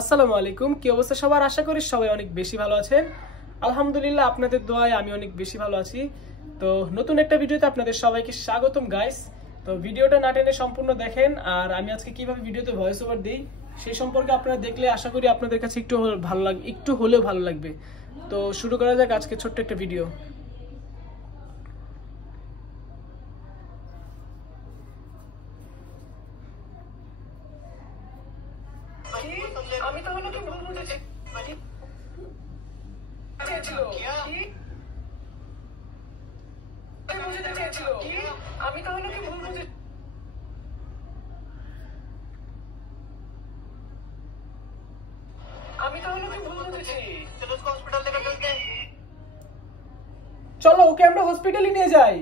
আসসালামু আলাইকুম। কি অবস্থা সবার? আশা করি সবাই অনেক বেশি ভালো আছেন। আলহামদুলিল্লাহ, আপনাদের দোয়ায় আমি অনেক বেশি ভালো আছি। তো নতুন একটা ভিডিওতে আপনাদের সবাইকে স্বাগতম গাইস। তো ভিডিওটা না টেনে সম্পূর্ণ দেখেন, আর আমি আজকে কিভাবে ভিডিওতে ভয়েস ওভার দিই সেই সম্পর্কে আপনারা দেখলে আশা করি আপনাদের কাছে একটু হলেও ভালো লাগবে। তো শুরু করা যাক আজকে ছোট্ট একটা ভিডিও। আমি তাহলে কি ভুল বুঝেছি? আমি তাহলে কি ভুল বুঝেছি? আমি তাহলে কি ভুল বুঝেছি? চলো उसको हॉस्पिटल लेकर चलते हैं। চলো ওকে আমরা হসপিটালে নিয়ে যাই।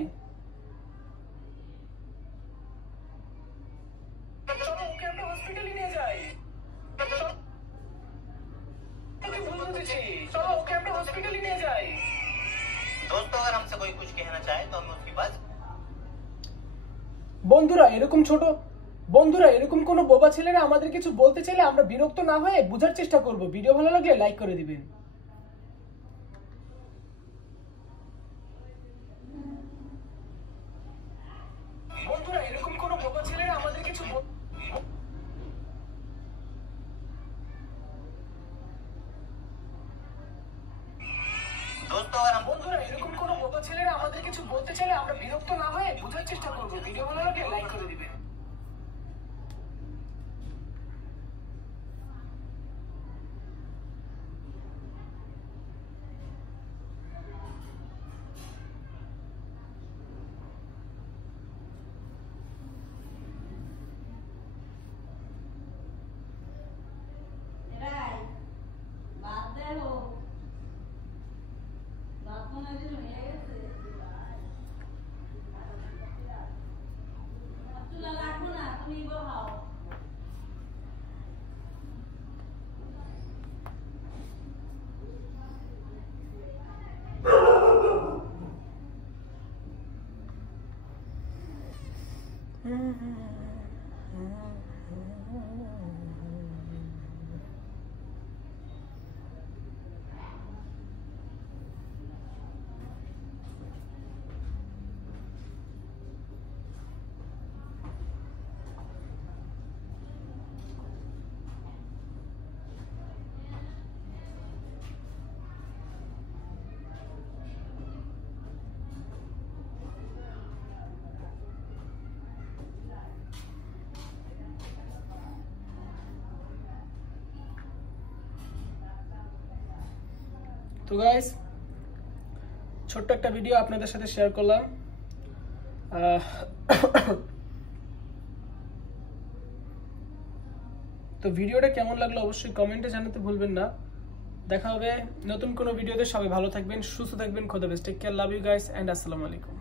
চলো ওকে আমরা হসপিটালে নিয়ে যাই। ভুল বুঝেছি। চলো ওকে আমরা হসপিটালে নিয়ে যাই। दोस्तों अगर हमसे कोई कुछ कहना चाहे तो हम उसकी बात। বন্ধুরা এরকম কোন বোবা ছেলেরা আমাদের কিছু বলতে চাইলে আমরা বিরক্ত না হয়ে বোঝার চেষ্টা করব। ভিডিও ভালো লাগলে লাইক করে দিবেন। বন্ধুরা এরকম কোন বোবা ছেলেরা আমাদের কিছু বন্ধুরা এরকম কোন বোবা ছেলেরা আমাদের কিছু বলতে চাইলে আমরা বিরক্ত না হয়ে বোঝার চেষ্টা করব। ভিডিও ভালো লাগলে লাইক করে দিবেন। তো গাইস, ছোট্ট একটা ভিডিও আপনাদের সাথে শেয়ার করলাম। তো ভিডিওটা কেমন লাগলো অবশ্যই কমেন্টে জানাতে ভুলবেন না। দেখা হবে নতুন কোনো ভিডিওতে। সবাই ভালো থাকবেন, সুস্থ থাকবেন। খোদা হাফেজ। Take care, love you guys and আসসালামু আলাইকুম।